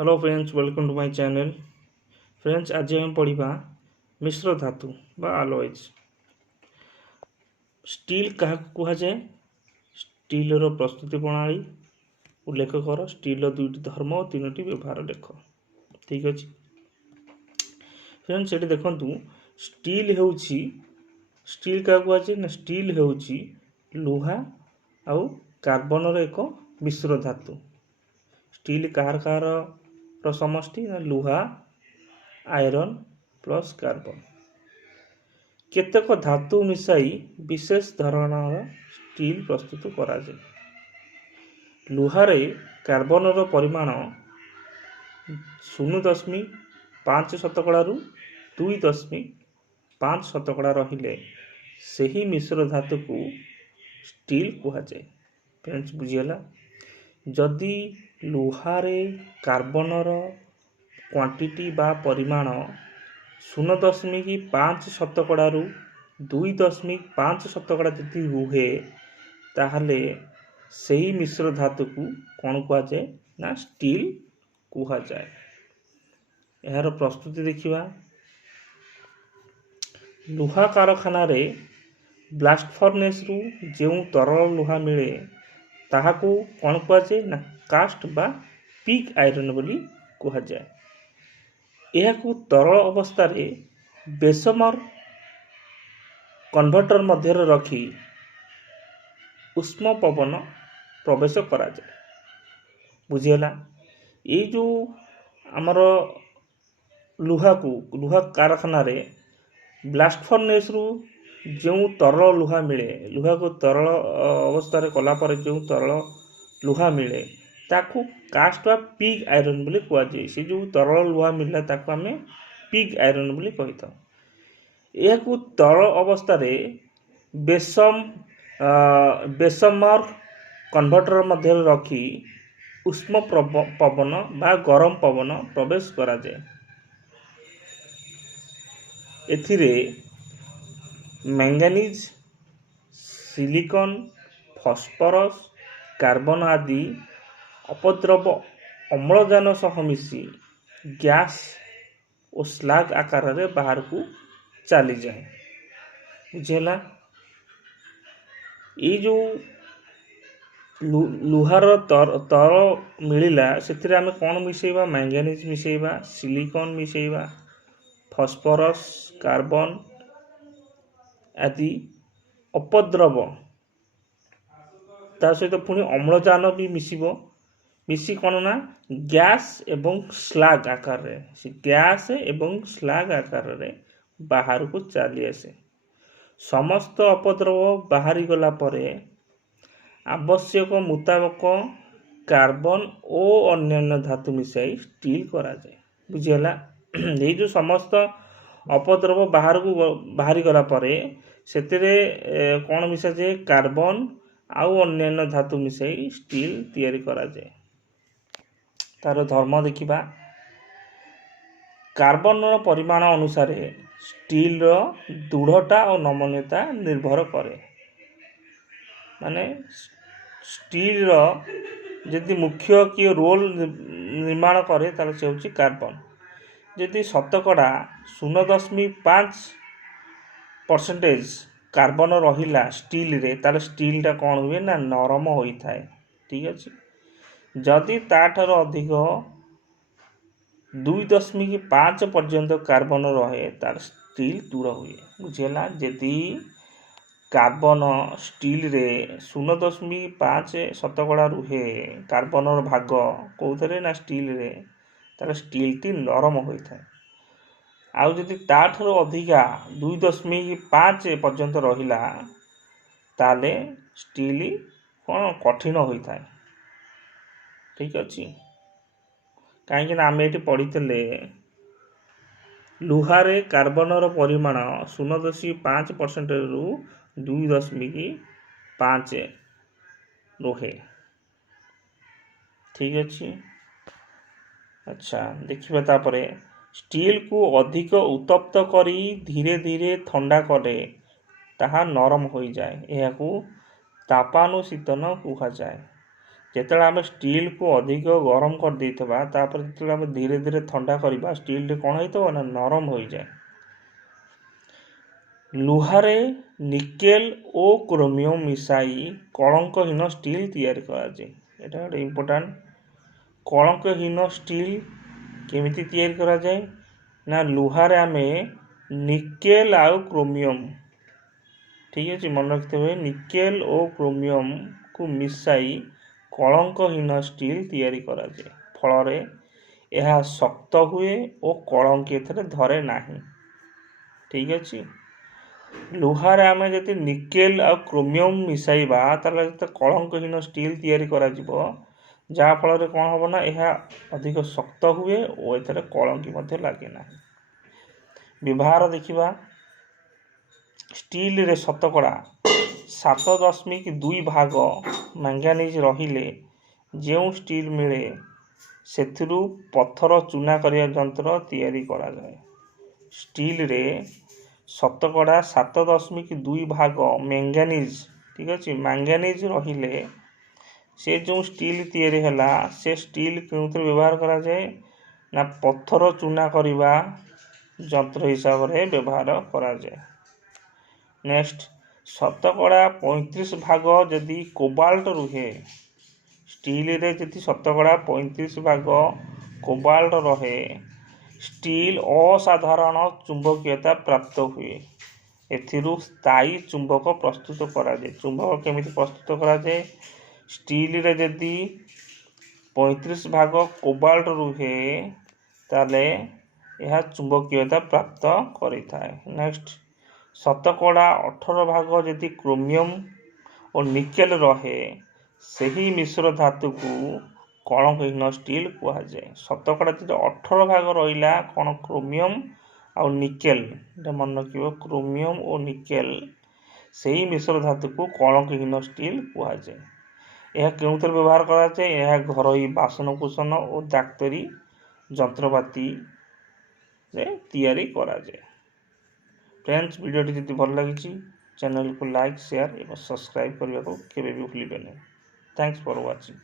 Hello friends, welcome to my channel. Friends, आज हम पढ़ा मिश्र धातु बा आलॉयज। स्टील क्या कहुए? स्टील रो प्रस्तुति प्रणाली उल्लेख कर। स्टील रो दुईटी धर्म और तीनोटी व्यवहार लेख। ठीक अच्छे फ्रेंड्स, ये देखु स्टील होउची स्टील क्या कहुए ना स्टील होउची लुहा आउ कार्बन रो एक मिश्र धातु। स्टील कार कार समष्टि ना लुहा आयरन प्लस कार्बन। केतेक धातु मिसाई विशेष धरणर स्टील प्रस्तुत करा जाए। लुहारे कार्बन रो परिमाण 0.5 शतकड़ा रु 2.5 शतकड़ा रहिले सही मिश्र धातु को स्टील कहा जाए। फ्रेंड्स बुझीगला? जदि लुहारे कार्बन रो क्वांटिटी बा परिमाण 0.5 शतकड़ा रु 2.5 शतकड़ा यदि रुहे ताहले सही मिश्र धातु को कौन कहा जाए ना स्टील कहा जाए। यार प्रस्तुति देखिबा। लुहा कारखाना रे ब्लास्ट फर्नेस रु जो तरल लुहा मिले ताहाको कौन कहा जाए ना कास्ट बा पिग आयरन बोली कहा जाए। यह तरल अवस्था रे बेसमर कन्वर्टर मध्य रखी उष्म पवन प्रवेश करा जाए। बुझीगला? ये जो आमर लुहा कारखाना रे ब्लास्ट फर्नेस रु जो तरल लुहा मिले, लुहा को तरल अवस्था रे कला पर जो तरल लुहा मिले ताकू कास्ट बा पिग आयरन बोली कहा जाए। से जो तरल लुहा मिलला ताकू आमे पिग आयरन बोली कही था। यह तरल अवस्था रे बेसमर कन्वर्टर मध्य रखी उष्म पवन बा गरम पवन प्रवेश करा जाए। एथिरे मैंगानीज, सिलिकॉन, फॉस्फोरस, कार्बन आदि अपद्रव अम्लजान सह मिसी गैस और स्लैग आकार रे बाहर को चली जाए। बुझेला? ये जो लुहार तर मिलला से आम कौन मिसेबा? मैंगानीज मिसेबा, सिलिकॉन मिसेबा, फॉस्फोरस, कार्बन आदि अपद्रव ता सहित पुणी अम्लजान भी मिसिबो। मिसी कौन ना गैस एवं स्लैग आकार रे, गैस एवं स्लैग आकार रे बाहर को चली आसे। समस्त अपद्रव बाहरी गला परे आवश्यक मुताबक कार्बन और अन्य धातु मिसाई स्टील करा जाए। बुझीगला? ये जो समस्त अपद्रव बाहरी गला परे सेतिरे कौन मिसा जाए? कार्बन आउ अन्य धातु मिसाई स्टील तैयारी करा जाए। तार धर्म देखिबा। कार्बन परिमाण अनुसार स्टील रो दृढ़ता और नमनीयता निर्भर करे। माने स्टील रो यदि मुख्य किए रोल निर्माण करे ताले से होची कार्बन। यदि शतकड़ा 0.5% कार्बन रहिला स्टील रे ताले स्टील टा कौन हुए ना नरम होई थाए। ठीक अछि? जदि ताठार अधिक 2.5 पर्यंत कार्बन रहे तार स्टील दृढ़ हुए। बुझेला? यदि कार्बन स्टील रे 0.5 शतकड़ा रुहे कार्बन भाग कौथरे ना स्टील रे तार स्टील टी नरम होई थाए। आउ जदि ताठार अधिका 2.5 पर्यंत रहिला ताले स्टील कौन कठिन होई थाए। ठीक अछि? कहीं आम ये पढ़ी लुहारे कार्बन परिमाण 0.5% रु 2.5 रुहे। ठीक अच्छे? अच्छा देखिए तापरे स्टील को अधिक उत्तप्त करी धीरे धीरे ठंडा करे ताहा नरम हो जाए। यह तापानुशीतन कहा जाए। ଯେତେବେଳେ ଆମେ ଷ୍ଟିଲ୍କୁ ଅଧିକ ଗରମ କରିଦେଇଥିବା ତାପରେ ଯେତେବେଳେ ଆମେ ଧୀରେ ଧୀରେ ଥଣ୍ଡା କରିବା ଷ୍ଟିଲ୍ଟି କ'ଣ ହେଇଥିବ ନା ନରମ ହୋଇଯାଏ। ଲୁହାରେ ନିକେଲ ଓ କ୍ରୋମିୟମ ମିଶାଇ କଳଙ୍କହୀନ ଷ୍ଟିଲ୍ ତିଆରି କରାଯାଏ। ଏଇଟା ଗୋଟେ ଇମ୍ପୋର୍ଟାଣ୍ଟ। କଳଙ୍କହୀନ ଷ୍ଟିଲ୍ କେମିତି ତିଆରି କରାଯାଏ ନା ଲୁହାରେ ଆମେ ନିକେଲ ଆଉ କ୍ରୋମିୟମ, ଠିକ୍ ଅଛି, ମନେ ରଖିଥିବେ, ନିକେଲ ଓ କ୍ରୋମିୟମକୁ ମିଶାଇ କଳଙ୍କହୀନ ଷ୍ଟିଲ୍ ତିଆରି କରାଯାଏ। ଫଳରେ ଏହା ଶକ୍ତ ହୁଏ ଓ କଳଙ୍କି ଏଥିରେ ଧରେ ନାହିଁ। ଠିକ୍ ଅଛି। ଲୁହାରେ ଆମେ ଯଦି ନିକେଲ ଆଉ କ୍ରୋମିୟମ ମିଶାଇବା ତାହେଲେ ଯେତେ କଳଙ୍କହୀନ ଷ୍ଟିଲ୍ ତିଆରି କରାଯିବ, ଯାହାଫଳରେ କ'ଣ ହେବ ନା ଏହା ଅଧିକ ଶକ୍ତ ହୁଏ ଓ ଏଥିରେ କଳଙ୍କି ମଧ୍ୟ ଲାଗେ ନାହିଁ। ବ୍ୟବହାର ଦେଖିବା। ଷ୍ଟିଲରେ ଶତକଡ଼ା 7.2 ଭାଗ ମାଙ୍ଗାନିଜ୍ ରହିଲେ ଯେଉଁ ଷ୍ଟିଲ୍ ମିଳେ ସେଥିରୁ ପଥର ଚୂନା କରିବା ଯନ୍ତ୍ର ତିଆରି କରାଯାଏ। ଷ୍ଟିଲରେ ଶତକଡ଼ା 7.2 ଭାଗ ମ୍ୟାଙ୍ଗାନିଜ୍, ଠିକ୍ ଅଛି, ମାଙ୍ଗାନିଜ୍ ରହିଲେ ସେ ଯେଉଁ ଷ୍ଟିଲ୍ ତିଆରି ହେଲା ସେ ଷ୍ଟିଲ୍ କେଉଁଥିରେ ବ୍ୟବହାର କରାଯାଏ ନା ପଥର ଚୂନା କରିବା ଯନ୍ତ୍ର ହିସାବରେ ବ୍ୟବହାର କରାଯାଏ। ନେକ୍ସଟ, ଶତକଡ଼ା 35 ଭାଗ ଯଦି କୋବାଲ୍ଟ ରୁହେ, ଷ୍ଟିଲରେ ଯଦି ଶତକଡ଼ା 35 ଭାଗ କୋବାଲ୍ଟ ରହେ, ଷ୍ଟିଲ୍ ଅସାଧାରଣ ଚୁମ୍ବକୀୟତା ପ୍ରାପ୍ତ ହୁଏ। ଏଥିରୁ ସ୍ଥାୟୀ ଚୁମ୍ବକ ପ୍ରସ୍ତୁତ କରାଯାଏ। ଚୁମ୍ବକ କେମିତି ପ୍ରସ୍ତୁତ କରାଯାଏ? ଷ୍ଟିଲରେ ଯଦି 35 ଭାଗ କୋବାଲ୍ଟ ରୁହେ ତାହେଲେ ଏହା ଚୁମ୍ବକୀୟତା ପ୍ରାପ୍ତ କରିଥାଏ। ନେକ୍ସଟ, ଶତକଡ଼ା 18 ଭାଗ ଯଦି କ୍ରୋମିୟମ ଓ ନିକେଲ ରହେ, ସେହି ମିଶ୍ର ଧାତୁକୁ କଳଙ୍କହୀନ ଷ୍ଟିଲ୍ କୁହାଯାଏ। ଶତକଡ଼ା ଯଦି 18 ଭାଗ ରହିଲା କ'ଣ କ୍ରୋମିୟମ ଆଉ ନିକେଲ, ଏଇଟା ମନେ ରଖିବ, କ୍ରୋମିୟମ ଓ ନିକେଲ, ସେହି ମିଶ୍ର ଧାତୁକୁ କଳଙ୍କହୀନ ଷ୍ଟିଲ୍ କୁହାଯାଏ। ଏହା କେଉଁଥିରେ ବ୍ୟବହାର କରାଯାଏ? ଏହା ଘରୋଇ ବାସନକୁସନ ଓ ଡାକ୍ତରୀ ଯନ୍ତ୍ରପାତିରେ ତିଆରି କରାଯାଏ। ଫ୍ରେଣ୍ଡସ୍, ଭିଡ଼ିଓଟି ଯଦି ଭଲ ଲାଗିଛି ଚ୍ୟାନେଲକୁ ଲାଇକ୍, ସେୟାର ଏବଂ ସବସ୍କ୍ରାଇବ୍ କରିବାକୁ କେବେ ବି ଭୁଲିବେ ନାହିଁ। ଥ୍ୟାଙ୍କ୍ସ ଫର ୱାଚିଂ।